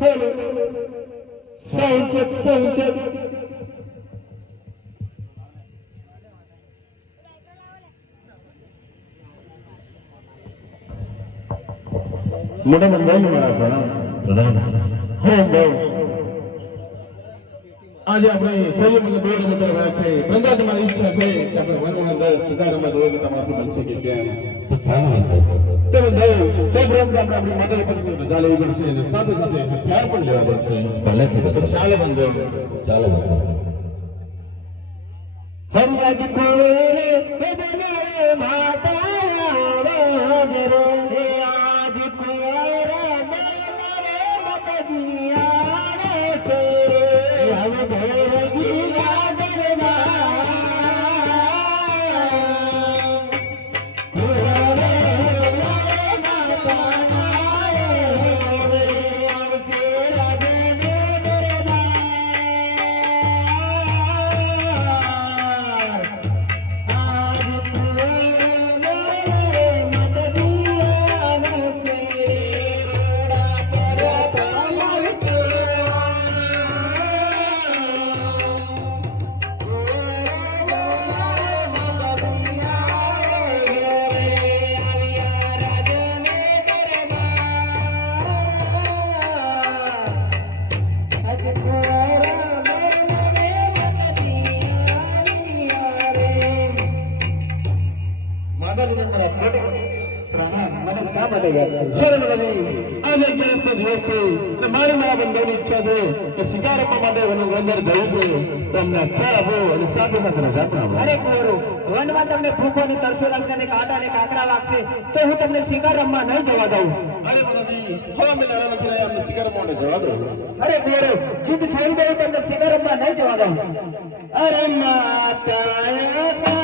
સંચત મોટા બંધાઈ મારા પ્રણામ. આજે આપણે સંયમ અને દોડ રમત રહ્યા છે. બંધા તમારી ઈચ્છા છે કે આપણે વનવન અંદર સીધા રમત હોય તમારાથી બનશે કે કેમ? તે બંધાઈ સૌપ્રથમ આપણે આપણી માતા પતિની રજા લેવી પડશે અને સાથે સાથે હથિયાર પણ લેવા પડશે. ભલે ચાલે બંધો ચાલે હરિયાજી કોરે બનાવે માતા વગરો આજ કોરા બનાવે મતજીયા સે હવે ભોરગી મારી મારા બંધોની ઈચ્છા છે કે શિકાર રમવા માટે વનની અંદર જવું છે તો અમને હથિયાર આપો અને સાથે સાથે રજા પણ આપો. અરે કોરો વનમાં તમને ભૂખો અને તરસો લાગશે અને કાંટા અને કાંકરા વાગશે તો હું તમને શિકાર રમવા નહીં જવા દઉં. અરે માતાજી હવા મેં નારા નથી રહ્યા અમને શિકાર રમવા માટે જવા દો. અરે કોરો જીત છોડી દઉં તમને શિકાર રમવા નહીં જવા દઉં. અરે માતા